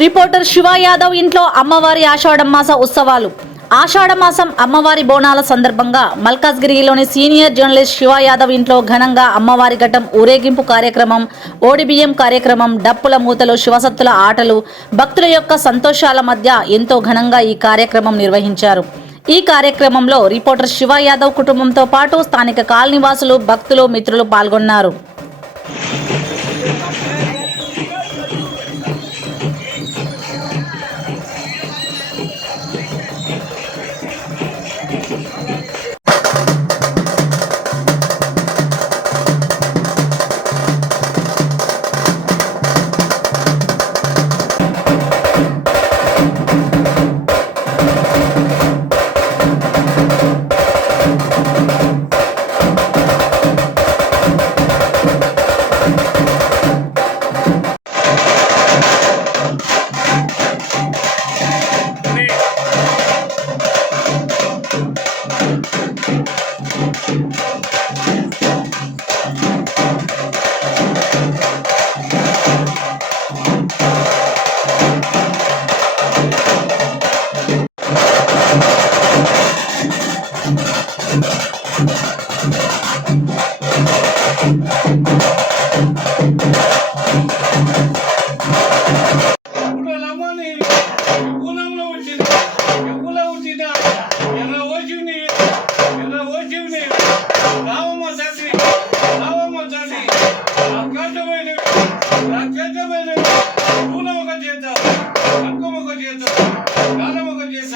Reporter Shiva Yadav ఇంట్లో అమ్మవారి ఆషాఢమాస ఉత్సవాలు. ఆషాఢమాసం అమ్మవారి బోనాల సందర్భంగా మల్కాజ్గిరిలోని సీనియర్ జర్నలిస్ట్ శివ యాదవ్ ఇంట్లో ఘనంగా అమ్మవారి ఘటం ఊరేగింపు కార్యక్రమం, ఓడిబియ్యం కార్యక్రమం, డప్పుల మూతలు, శివసత్తుల ఆటలు, భక్తుల యొక్క సంతోషాల మధ్య ఎంతో ఘనంగా ఈ కార్యక్రమం నిర్వహించారు. ఈ కార్యక్రమంలో రిపోర్టర్ శివ యాదవ్ కుటుంబంతో పాటు స్థానిక కాలనీవాసులు, భక్తులు, మిత్రులు పాల్గొన్నారు. చేత